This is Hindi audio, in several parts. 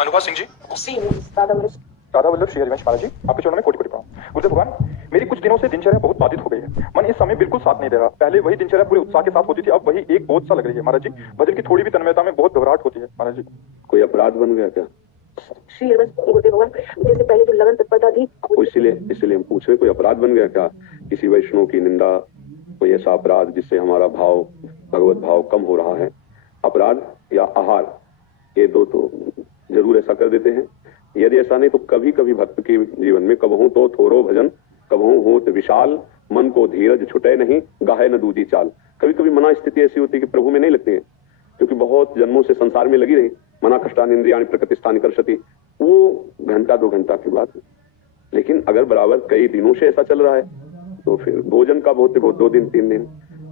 अनुपा सिंह जी। राधा वल्लभ श्री हरिवंश महाराज जी, आपके चरणों में कोटि कोटि प्रणाम। गुरुदेव भगवान, मेरी कुछ दिनों से दिनचर्या बहुत बाधित हो गई है। मन इस समय बिल्कुल साथ नहीं दे रहा। पहले वही दिनचर्या पूरे उत्साह के साथ होती थी, अब वही एक बोझ सा लग रही है महाराज जी। भजन की थोड़ी भी तन्मयता में बहुत घबराहट होती है महाराज जी। कोई अपराध बन गया क्या? श्री हरिवंश गुरुदेव भगवान, जैसे पहले जो लगन तत्परता थी, इसीलिए हम पूछे, कोई अपराध बन गया क्या? किसी वैष्णव की निंदा, कोई ऐसा अपराध जिससे हमारा भाव, भगवत भाव कम हो रहा है? अपराध या आहार, ये दो तो जरूर ऐसा कर देते हैं। यदि ऐसा नहीं तो कभी कभी भक्त के जीवन में कबहू तो थोरो भजन, कबहू हो तो विशाल, मन को धीरज छुटे नहीं, गाहे न दूजी चाल। कभी कभी मना स्थिति ऐसी होती है कि प्रभु में नहीं लगती है, क्योंकि बहुत जन्मों से संसार में लगी रही। मना कष्टान इंद्रियाणि प्रकृतिस्थानि कर्षति, वो घंटा 2 घंटा की बात है। लेकिन अगर बराबर कई दिनों से ऐसा चल रहा है तो फिर भोजन का बहुत 2 दिन 3 दिन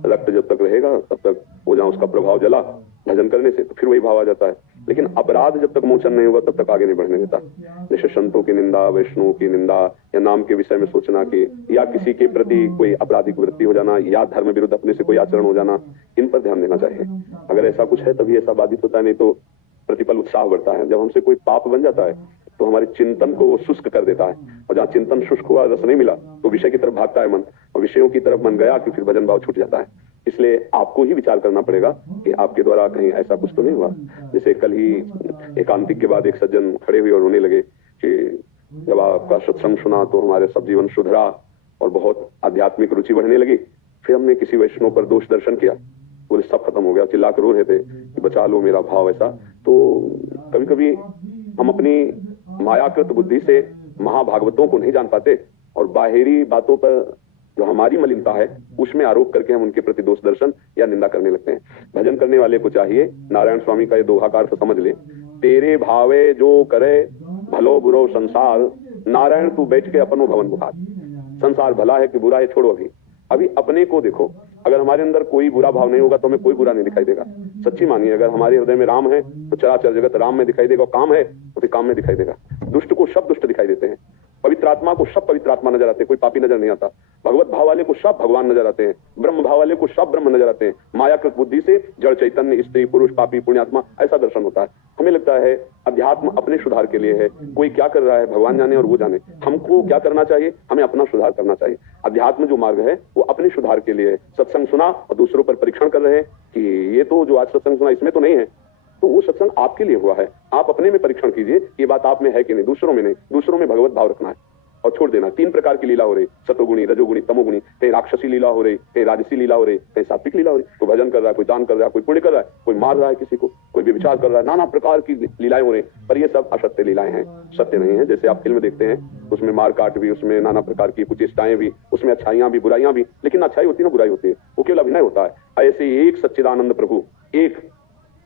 रक्त जब तक रहेगा तब तक हो जाए उसका प्रभाव जला भजन करने से, तो फिर वही भाव आ जाता है। लेकिन अपराध जब तक मोचन नहीं होगा तब तक आगे नहीं बढ़ने देता। जैसे संतों की निंदा, वैष्णव की निंदा, या नाम के विषय में सोचना कि, या किसी के प्रति कोई आपराधिक वृत्ति हो जाना, या धर्म विरुद्ध अपने से कोई आचरण हो जाना, इन पर ध्यान देना चाहिए। अगर ऐसा कुछ है तभी ऐसा बाधित होता है, नहीं तो प्रतिपल उत्साह बढ़ता है। जब हमसे कोई पाप बन जाता है तो हमारे चिंतन को वो शुष्क कर देता है, और जहाँ चिंतन शुष्क हुआ, रस नहीं मिला, तो विषय की तरफ भागता है मन, और विषयों की तरफ मन गया कि फिर भजन भाव छूट जाता है। इसलिए आपको ही विचार करना पड़ेगा कि आपके द्वारा कहीं ऐसा कुछ तो नहीं हुआ। जैसे कल ही एकांतिक के बाद एक सज्जन खड़े हुए और रोने लगे कि जब आपका सत्संग सुना तो हमारे सब जीवन सुधरा और बहुत आध्यात्मिक रुचि बढ़ने लगी। फिर हमने किसी वैष्णव पर दोष दर्शन किया, बोले सब खत्म हो गया, चिल्ला कर रो रहे थे कि बचा लो मेरा भाव। ऐसा तो कभी कभी हम अपनी मायाकृत बुद्धि से महाभागवतों को नहीं जान पाते, और बाहरी बातों पर जो हमारी मलिनता है उसमें आरोप करके हम उनके प्रति दोष दर्शन या निंदा करने लगते हैं। भजन करने वाले को चाहिए, नारायण स्वामी का ये दोहा का अर्थ समझ ले, तेरे भावे जो करे भलो बुरो संसार, नारायण तू बैठ के अपनो भवन बुखार। संसार भला है कि बुरा है छोड़ो, अभी अपने को देखो। अगर हमारे अंदर कोई बुरा भाव नहीं होगा तो हमें कोई बुरा नहीं दिखाई देगा। सच्ची मानिए, अगर हमारे हृदय में राम है तो चराचर जगत राम में दिखाई देगा, काम है तो फिर काम में दिखाई देगा। दुष्ट को सब दुष्ट दिखाई देते हैं, पवित्र आत्मा को सब पवित्र आत्मा नजर आते हैं, कोई पापी नजर नहीं आता। भगवत भाव वाले को सब भगवान नजर आते हैं, ब्रह्म भाव वाले को सब ब्रह्म नजर आते हैं। मायाकृत बुद्धि से जड़ चैतन्य, स्त्री पुरुष, पापी पुण्यात्मा, ऐसा दर्शन होता है। हमें लगता है अध्यात्म अपने सुधार के लिए है, कोई क्या कर रहा है भगवान जाने और वो जाने। हमको क्या करना चाहिए? हमें अपना सुधार करना चाहिए। अध्यात्म जो मार्ग है वो अपने सुधार के लिए है। सत्संग सुना और दूसरों पर परीक्षण कर रहे हैं कि ये तो जो आज सत्संग सुना इसमें तो नहीं है, तो वो सत्संग आपके लिए हुआ है। आप अपने में परीक्षण कीजिए, ये बात आप में है कि नहीं, दूसरों में नहीं। दूसरों में भगवत भाव रखना है और छोड़ देना। 3 प्रकार की लीला हो रही, सतोगुणी, रजोगुणी, तमोगुणी। कहीं राक्षसी लीला हो रही, कहीं राजसी लीला हो रही, कहीं सात्विक लीला हो रही। कोई भजन कर रहा है, कोई दान कर रहा है, कोई पुण्य कर रहा है, कोई मार रहा है किसी को, कोई व्यभिचार कर रहा है, नाना प्रकार की लीलाएं हो रही। पर ये सब असत्य लीलाएं हैं, सत्य नहीं है। जैसे आप फिल्म देखते हैं उसमें मार काट भी, उसमें नाना प्रकार की कुचेष्टाएं भी, उसमें अच्छाइयां भी बुराइयां भी, लेकिन अच्छाई होती है ना बुराई होती है, वो केवल अभिनय होता है। ऐसे एक सच्चिदानंद प्रभु एक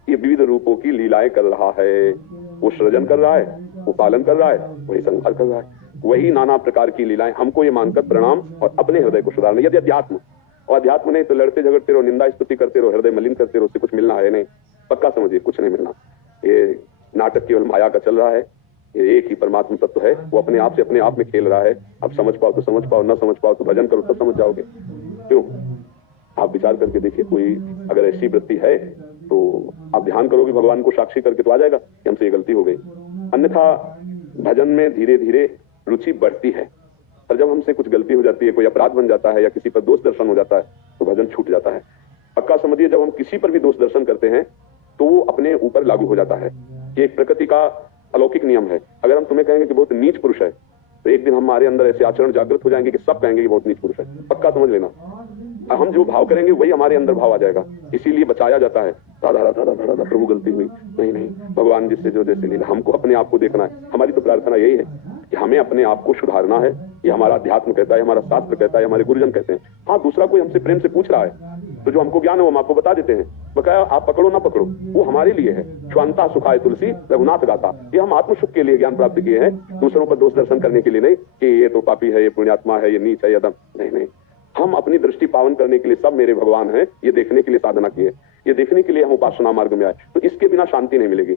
ये विविध रूपों की लीलाएं कर रहा है। वो सृजन कर रहा है, वो पालन कर रहा है, वही संहार कर रहा है, वही नाना प्रकार की लीलाएं। हमको ये मानकर प्रणाम और अपने हृदय को सुधारना। यदि अध्यात्म, और अध्यात्म नहीं तो लड़ते झगड़ते रहो, निंदा स्तुति करते रहो, हृदय मलिन करते रहो, उससे कुछ मिलना है नहीं। पक्का समझिए, कुछ नहीं मिलना। ये नाटक केवल माया का चल रहा है। ये एक ही परमात्मा तत्व है, वो अपने आप से अपने आप में खेल रहा है। अब समझ पाओ तो समझ पाओ, न समझ पाओ तो भजन करो तब समझ जाओगे। क्यों? आप विचार करके देखिए, कोई अगर ऐसी वृत्ति है तो आप ध्यान करोगे, भगवान को साक्षी करके तो आ जाएगा कि हमसे ये गलती हो गई। अन्यथा भजन में धीरे धीरे रुचि बढ़ती है, पर जब हमसे कुछ गलती हो जाती है, कोई अपराध बन जाता है या किसी पर दोष दर्शन हो जाता है तो भजन छूट जाता है। पक्का समझिए, जब हम किसी पर भी दोष दर्शन करते हैं तो वो अपने ऊपर लागू हो जाता है। ये एक प्रकृति का अलौकिक नियम है। अगर हम तुम्हें कहेंगे कि बहुत नीच पुरुष है तो एक दिन हमारे अंदर ऐसे आचरण जागृत हो जाएंगे कि सब कहेंगे कि बहुत नीच पुरुष है। पक्का समझ लेना, हम जो भाव करेंगे वही हमारे अंदर भाव आ जाएगा। इसीलिए बचाया जाता है, राधा राधा राधा राधा प्रभु गलती हुई नहीं, नहीं भगवान जिससे जो जैसे लीला। हमको अपने आप को देखना है। हमारी तो प्रार्थना यही है कि हमें अपने आप को सुधारना है। ये हमारा अध्यात्म कहता है, हमारा शास्त्र कहता है, हमारे गुरुजन कहते हैं। हाँ, दूसरा कोई हमसे प्रेम से पूछ रहा है तो जो हमको ज्ञान है वो हम आपको बता देते हैं। बकाया आप पकड़ो ना पकड़ो, वो हमारे लिए है। स्वांता सुखाय तुलसी रघुनाथ गाथा, ये हम आत्म सुख के लिए ज्ञान प्राप्त किए हैं, दूसरों पर दोष दर्शन करने के लिए नहीं कि ये तो पापी है, ये पुण्यात्मा है, ये नीच है, ये दम नहीं। नहीं, हम अपनी दृष्टि पावन करने के लिए सब मेरे भगवान हैं, ये देखने के लिए साधना की है। ये देखने के लिए हम उपासना मार्ग में आए, तो इसके बिना शांति नहीं मिलेगी।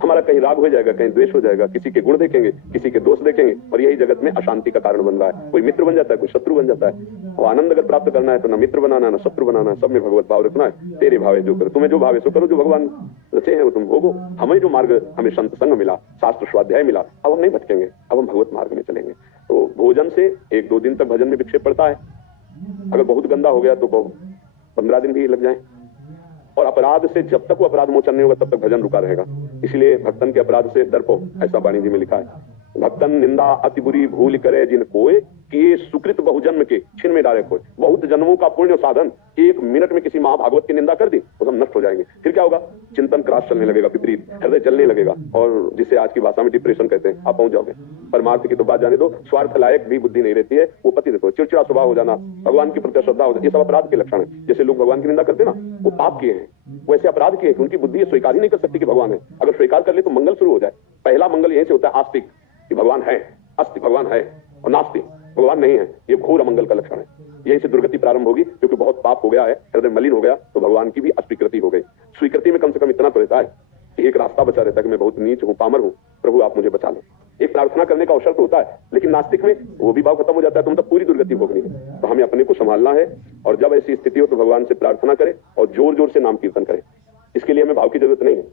हमारा कहीं राग हो जाएगा, कहीं द्वेष हो जाएगा, किसी के गुण देखेंगे, किसी के दोष देखेंगे, और यही जगत में अशांति का कारण बन रहा है। कोई मित्र बन जाता है, कोई शत्रु बन जाता है। और आनंद अगर प्राप्त करना है तो ना मित्र बनाना है, ना शत्रु बनाना है, सब में भगवत भाव रखना है। तेरे भावे जो करो, तुम्हें जो भावे सो करो, जो भगवान रचे हैं वो तुम भोगो। हमें जो मार्ग, हमें संत संग मिला, शास्त्र स्वाध्याय मिला, अब हम नहीं भटकेंगे, अब हम भगवत मार्ग में चलेंगे। तो भोजन से 1-2 दिन तक भजन में विक्षेप पड़ता है। अगर बहुत गंदा हो गया तो 15 दिन भी लग जाए। और अपराध से जब तक वो अपराध मोचन नहीं होगा तब तक भजन रुका रहेगा। इसलिए भक्तन के अपराध से डरपो, ऐसा वाणी जी में लिखा है। भक्तन निंदा अति बुरी भूल करे जिन कोय, कि सुकृत बहुजन्म के छिन में डाले कोई। बहुत जन्मों का पुण्य साधन 1 मिनट में किसी महाभागवत की निंदा कर दी तो सब नष्ट हो जाएंगे। फिर क्या होगा? चिंतन क्रॉस चलने लगेगा, विपरीत हृदय चलने लगेगा, और जिसे आज की भाषा में डिप्रेशन कहते हैं, आप पहुंच जाओगे। परमार्थ की तो बात जाने दो, स्वार्थ लायक भी बुद्धि नहीं रहती है, वो पति रहता है, चिड़चिड़ा स्वभाव हो जाना, भगवान की प्रति श्रद्धा हो जाना, ये सब अपराध के लक्षण है। जैसे लोग भगवान की निंदा करते ना, वो पाप किए हैं, वैसे अपराध किए कि उनकी बुद्धि स्वीकार ही नहीं कर सकती कि भगवान है। अगर स्वीकार कर ले तो मंगल शुरू हो जाए। पहला मंगल यहीं से होता है, आस्तिक कि भगवान है, अस्ति भगवान है, और नास्तिक भगवान नहीं है, ये घोर अमंगल का लक्षण है। यहीं से दुर्गति प्रारंभ होगी, क्योंकि बहुत पाप हो गया है, हृदय मलिन हो गया, तो भगवान की भी अस्वीकृति हो गई। स्वीकृति में कम से कम इतना तो रहता है कि एक रास्ता बचा रहता है कि मैं बहुत नीच हूं, पामर हूं, प्रभु आप मुझे बचा लो। एक प्रार्थना करने का अवसर तो होता है, लेकिन नास्तिक में वो भी भाव खत्म हो जाता है, तो मतलब पूरी दुर्गति भोगनी है। तो हमें अपने को संभालना है, और जब ऐसी स्थिति हो तो भगवान से प्रार्थना करें और जोर जोर से नाम कीर्तन करें। इसके लिए हमें भाव की जरूरत नहीं है,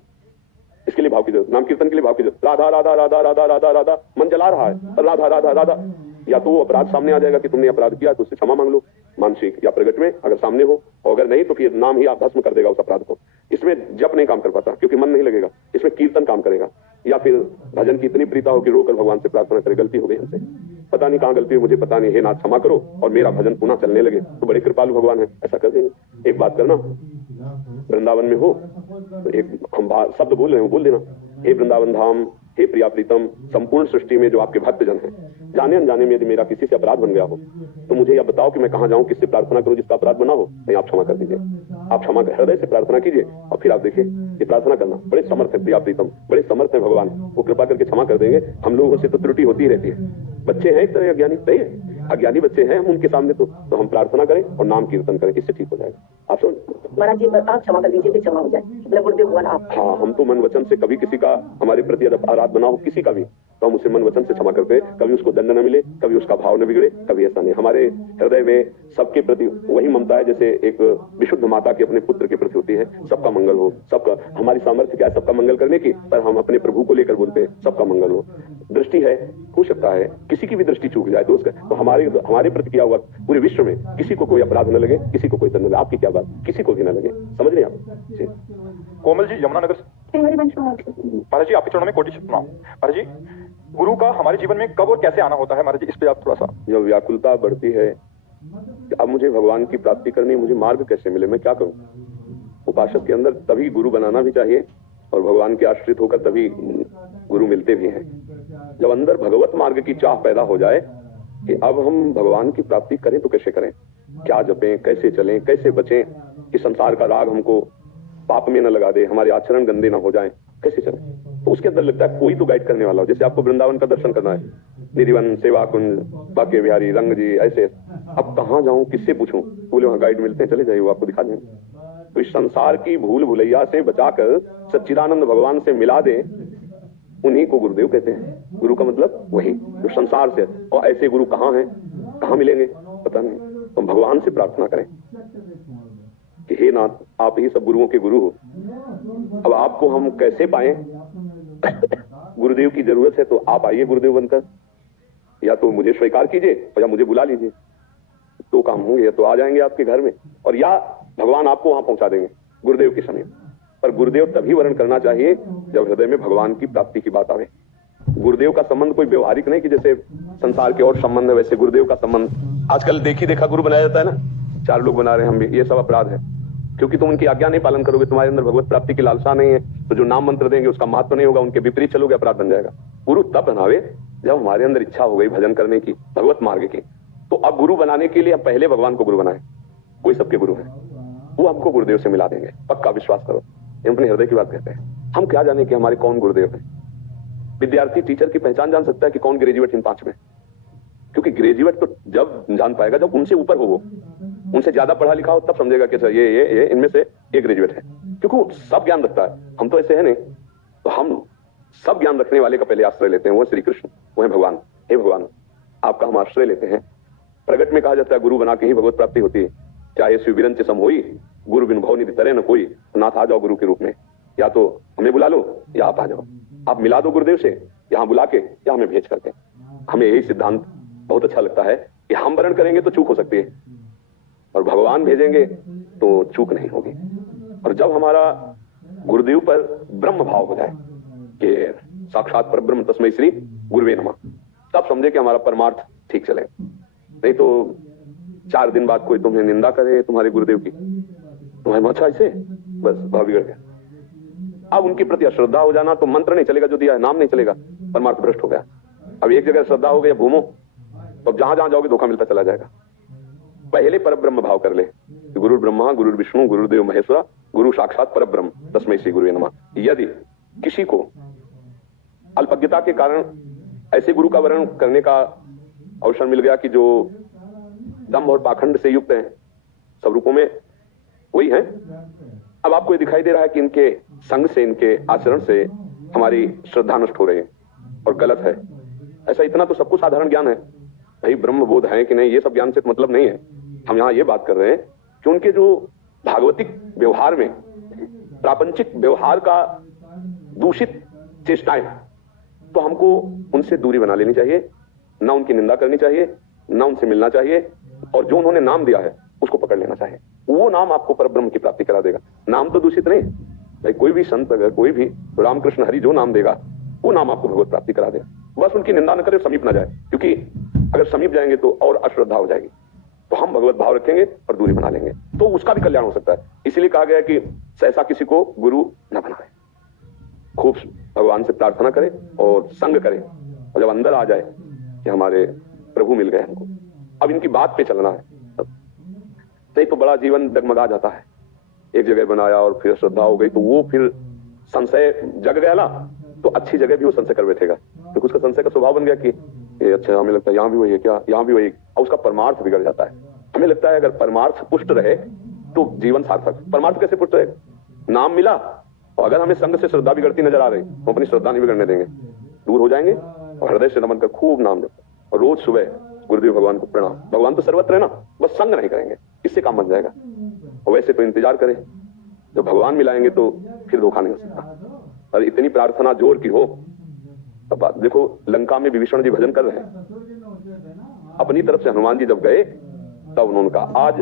इसके लिए भाव की जरूरत, नाम कीर्तन के लिए भाव की जरूरत। राधा राधा राधा राधा राधा राधा मन जला रहा है, राधा राधा राधा, या तो वो अपराध सामने आ जाएगा कि तुमने अपराध किया, तो उससे क्षमा मांग लो, मानसिक या प्रगट में, अगर सामने हो, और अगर नहीं तो फिर नाम ही आप भस्म कर देगा उस अपराध को। इसमें जप नहीं काम कर पाता क्योंकि मन नहीं लगेगा, इसमें कीर्तन काम करेगा, या फिर भजन की इतनी प्रीता हो कि रोकर भगवान से प्रार्थना करे, गलती हो गई हमसे, पता नहीं कहाँ गलती हो, मुझे पता नहीं, हे नाथ क्षमा करो, और मेरा भजन पुनः चलने लगे, तो बड़े कृपालु भगवान है, ऐसा कर देंगे। एक बात करना, वृंदावन में हो तो एक हम शब्द बोल रहे हो, बोल देना, हे वृंदावन धाम, हे प्रिया प्रीतम, संपूर्ण सृष्टि में जो आपके भक्त जन हैं, जाने अनजाने में यदि मेरा किसी से अपराध बन गया हो तो मुझे यह बताओ कि मैं कहाँ जाऊं, किससे प्रार्थना करूं जिसका अपराध बना हो। नहीं, आप क्षमा कर दीजिए, आप क्षमा हृदय से प्रार्थना कीजिए, और फिर आप देखिए ये प्रार्थना करना, बड़े समर्थ है प्रिया प्रीतम, बड़े समर्थ है भगवान, वो कृपा करके क्षमा कर देंगे। हम लोगों से तो त्रुटि होती ही रहती है, बच्चे हैं एक तरह अज्ञानी, सही है, अज्ञानी बच्चे हैं हम उनके सामने, तो हम प्रार्थना करें और नाम कीर्तन करें, इससे ठीक हो जाएगा। आप समझ महाराज जी, आप क्षमा कर दीजिए, क्षमा हो जाए, मतलब गुरुदेव भगवान आप। हाँ, हम तो मन वचन से कभी किसी का हमारे प्रति अपराध बना हो, किसी का भी, तो हम उसे मन वचन से क्षमा करते हैं। कभी उसको दंड न मिले, कभी उसका भाव न बिगड़े, कभी ऐसा नहीं। हमारे हृदय में सबके प्रति वही ममता है जैसे एक विशुद्ध माता के अपने पुत्र के प्रति होती है, सबका मंगल हो, सबका। हमारी सामर्थ्य क्या है सबका मंगल करने की, पर हम अपने प्रभु को लेकर बोलते हैं सबका मंगल हो। दृष्टि है, हो सकता है किसी की भी दृष्टि चूक जाए तो उसका, तो हमारे प्रति किया हुआ पूरे विश्व में किसी को कोई अपराध न लगे, किसी को कोई दंड न लगे। आपकी क्या बात, किसी को भी न लगे, समझ रहे आप? कोमल जी, यमुनानगर से। महाराज जी, आपके चरणों में कोटि प्रणाम। महाराज जी, गुरु का हमारे जीवन में कब और कैसे आना होता है महाराज जी, इस पे आप थोड़ा सा। जब व्याकुलता बढ़ती है, अब मुझे भगवान की प्राप्ति करनी, मुझे मार्ग कैसे मिले, मैं क्या करूं? उपासक के अंदर तभी गुरु बनाना भी चाहिए, और भगवान के आश्रित होकर तभी गुरु मिलते भी हैं। जब अंदर भगवत मार्ग की चाह पैदा हो जाए कि अब हम भगवान की प्राप्ति करें तो कैसे करें, क्या जपें, कैसे चलें, कैसे बचें कि संसार का राग हमको पाप में न लगा दे, हमारे आचरण गंदे ना हो जाएं, कैसे चलें, तो उसके अंदर लगता है कोई तो गाइड करने वाला हो। जैसे आपको वृंदावन का दर्शन करना है, निधिवन, सेवा कुंज, बाके बिहारी, रंग जी, ऐसे, अब कहाँ जाऊं, किससे पूछूं? बोले वहां गाइड मिलते हैं, चले जाइए, वो आपको दिखा देंगे। तो इस संसार की भूल भुलैया से बचाकर सच्चिदानंद भगवान से मिला दे, उन्हीं को गुरुदेव कहते हैं। गुरु का मतलब वही जो संसार से, और ऐसे गुरु कहाँ हैं, कहाँ मिलेंगे, पता नहीं। तो भगवान से प्रार्थना करें कि हे नाथ, आप ही सब गुरुओं के गुरु हो, अब आपको हम कैसे पाएं? गुरुदेव की जरूरत है तो आप आइए गुरुदेव बनकर, या तो मुझे स्वीकार कीजिए या मुझे बुला लीजिए, दो काम होंगे, तो आ जाएंगे आपके घर में, और या भगवान आपको वहां पहुंचा देंगे गुरुदेव के समीप। पर गुरुदेव तभी वर्ण करना चाहिए जब हृदय में भगवान की प्राप्ति की बात आवे। गुरुदेव का संबंध कोई व्यवहारिक नहीं कि जैसे संसार के और संबंध है वैसे गुरुदेव का संबंध। आजकल देखी देखा गुरु बनाया जाता है ना, 4 लोग बना रहे हैं हम भी, ये सब अपराध है, क्योंकि तुम उनकी आज्ञा नहीं पालन करोगे, तुम्हारे अंदर भगवत प्राप्ति की लालसा नहीं है, तो जो नाम मंत्र देंगे उसका महत्व नहीं होगा, उनके विपरीत चलोगे, अपराध बन जाएगा। गुरु तब बनावे जब हमारे अंदर इच्छा हो गई भजन करने की, भगवत मार्ग की। तो अब गुरु बनाने के लिए हम पहले भगवान को गुरु बनाए, कोई सबके गुरु है, वो हमको गुरुदेव से मिला देंगे, पक्का विश्वास करो। ये अपने हृदय की बात कहते हैं। हम क्या जाने कि हमारे कौन गुरुदेव है? विद्यार्थी टीचर की पहचान जान सकता है कि कौन ग्रेजुएट इन 5 में, क्योंकि ग्रेजुएट तो जब जान पाएगा जब उनसे ऊपर हो, वो उनसे ज्यादा पढ़ा लिखा हो, तब समझेगा कि सर ये इनमें से एक ग्रेजुएट है, क्योंकि वो सब ज्ञान रखता है। हम तो ऐसे है नहीं, तो हम सब ज्ञान रखने वाले का पहले आश्रय लेते हैं, वो श्री कृष्ण, वो है भगवान। हे भगवान, आपका हम आश्रय लेते हैं। प्रगट में कहा जाता है गुरु बना के ही भगवत प्राप्ति होती है। चाहे शिवबिरंच सम होई, गुरु बिन भव निधि तरे न कोई। नाथ आ जाओ गुरु के रूप में, या तो हमें बुला लो या आप आ जाओ। आप मिला दो गुरुदेव से, यहाँ बुला के या हमें भेज करके। हमें यही सिद्धांत बहुत अच्छा लगता है कि हम वर्ण करेंगे तो चूक हो सकती है, और भगवान भेजेंगे तो चूक नहीं होगी। और जब हमारा गुरुदेव पर ब्रह्म भाव हो जाए कि साक्षात पर ब्रह्म तस्मै श्री गुरुवे नमः, तब समझे कि हमारा परमार्थ ठीक चले। नहीं तो 4 दिन बाद कोई तुम्हें निंदा करे तुम्हारे गुरुदेव की, तुम्हारे अच्छा ऐसे बस भाव बिगड़ गया। अब उनके प्रति अश्रद्धा हो जाना तो मंत्र नहीं चलेगा जो दिया है, नाम नहीं चलेगा, परमार्थ भ्रष्ट हो गया। अब एक जगह श्रद्धा हो गई, घूमो तो जहां जहां जाओगे धोखा मिलता चला जाएगा। पहले पर ब्रह्म भाव कर ले, गुरु ब्रह्मा गुरु विष्णु गुरुदेव महेश्वरा गुरु साक्षात पर ब्रह्म तस्मै श्री गुरुवे नमः। यदि किसी को अल्पज्ञता के कारण ऐसे गुरु का वर्ण करने का अवसर मिल गया कि जो दंभ और पाखंड से युक्त है, सब रूपों में वही है, अब आपको ये दिखाई दे रहा है कि इनके संग से, इनके आचरण से हमारी श्रद्धा नष्ट हो रही है और गलत है। ऐसा इतना तो सबको साधारण ज्ञान है, भाई ब्रह्म बोध है कि नहीं, ये सब ज्ञान से मतलब नहीं है। हम यहाँ ये बात कर रहे हैं कि उनके जो भागवतिक व्यवहार में, प्रापंचिक व्यवहार का दूषित चेष्टाएं, तो हमको उनसे दूरी बना लेनी चाहिए, ना उनकी निंदा करनी चाहिए, ना उनसे मिलना चाहिए, और जो उन्होंने नाम दिया है उसको पकड़ लेना चाहिए। वो नाम आपको परब्रह्म की प्राप्ति करा देगा। नाम तो दूषित नहीं भाई, कोई भी संत अगर कोई भी रामकृष्ण हरि जो नाम देगा वो नाम आपको भगवत प्राप्ति करा देगा। बस उनकी निंदा न करे, समीप ना जाए, क्योंकि अगर समीप जाएंगे तो और अश्रद्धा हो जाएगी। तो हम भगवत भाव रखेंगे और दूरी बना लेंगे तो उसका भी कल्याण हो सकता है। इसलिए कहा गया कि सहसा किसी को गुरु न बनाए, खूब भगवान से प्रार्थना करे और संग करे, और जब अंदर आ जाए कि हमारे प्रभु मिल गए हमको, अब इनकी बात पे चलना है, नहीं तो बड़ा जीवन डगमगा जाता है। एक जगह बनाया और फिर श्रद्धा हो गई तो वो फिर संशय जग गया ना, तो अच्छी जगह भी वो संशय कर बैठेगा, क्योंकि उसका संशय का स्वभाव बन गया कि ये अच्छा, हमें लगता है यहाँ भी वही है क्या, यहाँ भी वही, और उसका परमार्थ बिगड़ जाता है। हमें लगता है अगर परमार्थ पुष्ट रहे तो जीवन सार्थक। परमार्थ कैसे पुष्ट रहेगा? नाम मिला, और अगर हमें संग से श्रद्धा बिगड़ती नजर आ रही, हम अपनी श्रद्धा नहीं बिगड़ने देंगे, दूर हो जाएंगे और हृदय से नमन कर खूब नाम जप, और रोज सुबह गुरुदेव भगवान को प्रणाम। भगवान तो सर्वत्र है ना, बस संग नहीं करेंगे, इससे काम बन जाएगा। और वैसे तो इंतजार करें, जब भगवान मिलाएंगे तो फिर धोखा नहीं हो सकता। और इतनी प्रार्थना जोर की हो, तब बात देखो, लंका में विभीषण जी भजन कर रहे हैं, अपनी तरफ से हनुमान जी जब गए तब उन्होंने कहा आज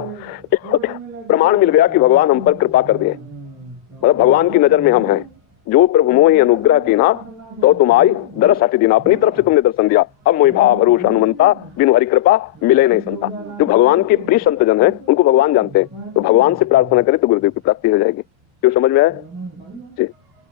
प्रमाण मिल गया कि भगवान हम पर कृपा कर दिए, मतलब भगवान की नजर में हम हैं। जो प्रभु मोहि अनुग्रह की ना तो तुम आई दरस हटि दीना, अपनी तरफ से तुमने दर्शन दिया, अब मोहि भाव भरोसा हनुमंता बिनु हरि कृपा मिले नहीं संता। जो भगवान के प्रिय संत जन है उनको भगवान जानते हैं, तो भगवान से प्रार्थना करें तो गुरुदेव की प्राप्ति हो जाएगी। क्यों, समझ में आया जी?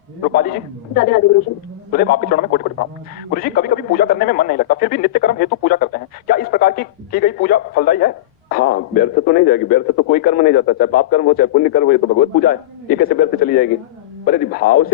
रूपाली जी, राधे राधे गुरु जी। गुरुदेव आपके चरणों में कोटि कोटि प्रणाम। गुरुजी, कभी कभी पूजा करने में मन नहीं लगता, फिर भी नित्य कर्म हेतु पूजा करते हैं, क्या इस प्रकार की गई पूजा फलदायी है? हाँ, व्यर्थ तो नहीं जाएगी, व्यर्थ तो कोई कर्म नहीं जाता, चाहे पाप कर्म हो चाहे पुण्य कर्म हो, ये तो भगवत पूजा है, ये कैसे व्यर्थ चली जाएगी? पर यदि भाव से